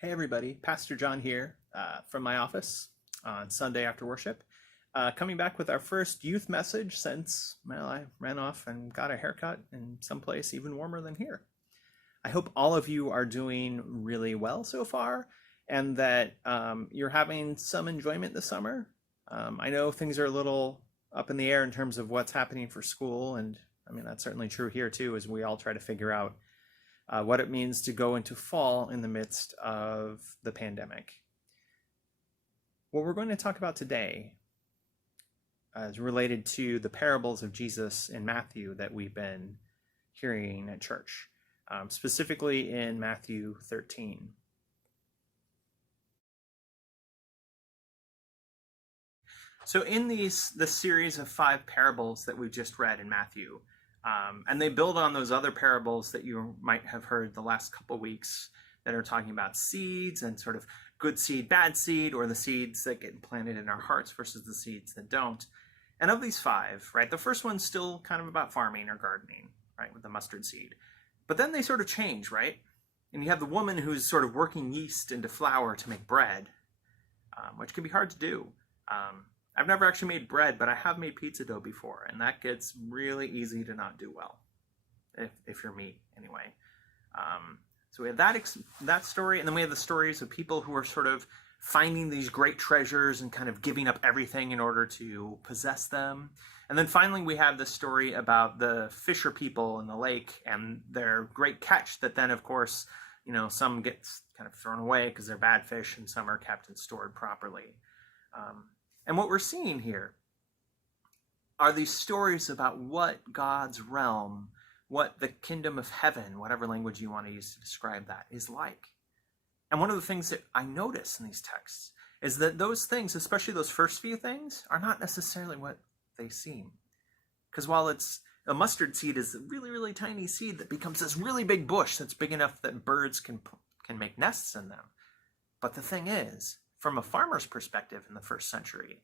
Hey everybody, Pastor John here from my office on Sunday after worship. Coming back with our first youth message since, well, I ran off and got a haircut in someplace even warmer than here. I hope all of you are doing really well so far and that you're having some enjoyment this summer. I know things are a little up in the air in terms of what's happening for school, and I mean, that's certainly true here too, as we all try to figure out what it means to go into fall in the midst of the pandemic. What we're going to talk about today is related to the parables of Jesus in Matthew that we've been hearing at church, specifically in Matthew 13. So in this series of 5 parables that we just read in Matthew, and they build on those other parables that you might have heard the last couple weeks that are talking about seeds and sort of good seed, bad seed, or the seeds that get planted in our hearts versus the seeds that don't. And of these 5, right, the first one's still kind of about farming or gardening, right, with the mustard seed. But then they sort of change, right? And you have the woman who's sort of working yeast into flour to make bread, which can be hard to do. I've never actually made bread, but I have made pizza dough before, and that gets really easy to not do well, if you're me, anyway. So we have that story, and then we have the stories of people who are sort of finding these great treasures and kind of giving up everything in order to possess them. And then finally we have the story about the fisher people in the lake and their great catch that then, of course, you know, some gets kind of thrown away because they're bad fish and some are kept and stored properly. And what we're seeing here are these stories about what God's realm, what the kingdom of heaven, whatever language you want to use to describe that, is like. And one of the things that I notice in these texts is that those things, especially those first few things, are not necessarily what they seem. Because while it's a mustard seed is a really, really tiny seed that becomes this really big bush that's big enough that birds can make nests in them. But the thing is, from a farmer's perspective in the first century,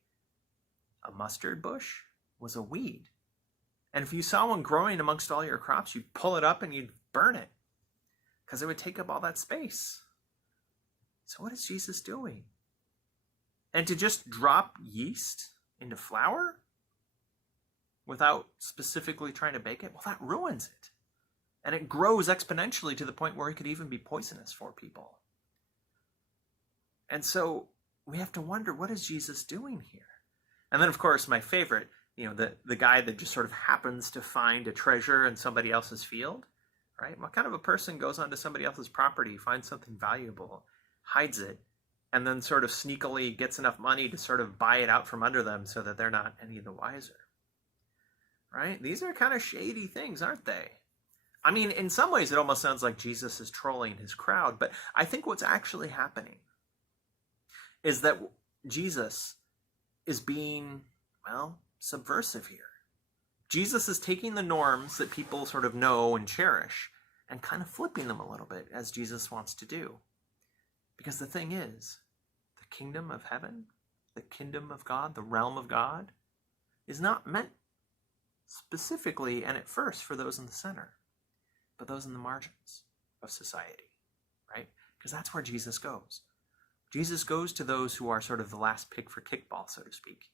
a mustard bush was a weed. And if you saw one growing amongst all your crops, you'd pull it up and you'd burn it because it would take up all that space. So what is Jesus doing? And to just drop yeast into flour without specifically trying to bake it, well, that ruins it. And it grows exponentially to the point where it could even be poisonous for people. And so we have to wonder, what is Jesus doing here? And then, of course, my favorite, you know, the guy that just sort of happens to find a treasure in somebody else's field, right? What kind of a person goes onto somebody else's property, finds something valuable, hides it, and then sort of sneakily gets enough money to sort of buy it out from under them so that they're not any the wiser, right? These are kind of shady things, aren't they? I mean, in some ways, it almost sounds like Jesus is trolling his crowd, but I think what's actually happening is that Jesus is being, well, subversive here. Jesus is taking the norms that people sort of know and cherish and kind of flipping them a little bit, as Jesus wants to do. Because the thing is, the kingdom of heaven, the kingdom of God, the realm of God, is not meant specifically and at first for those in the center, but those in the margins of society, right? Because that's where Jesus goes. Jesus goes to those who are sort of the last pig for kickball, so to speak.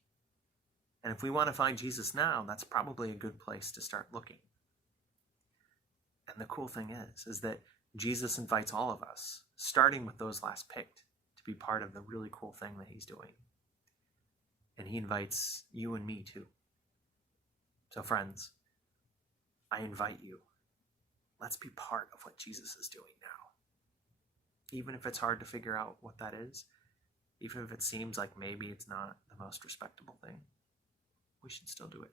And if we want to find Jesus now, that's probably a good place to start looking. And the cool thing is that Jesus invites all of us, starting with those last picked, to be part of the really cool thing that he's doing. And he invites you and me too. So friends, I invite you. Let's be part of what Jesus is doing now. Even if it's hard to figure out what that is, even if it seems like maybe it's not the most respectable thing, we should still do it.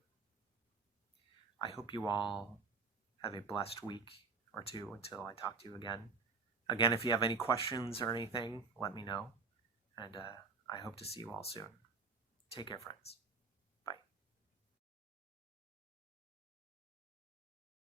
I hope you all have a blessed week or two until I talk to you again. Again, if you have any questions or anything, let me know. And I hope to see you all soon. Take care, friends.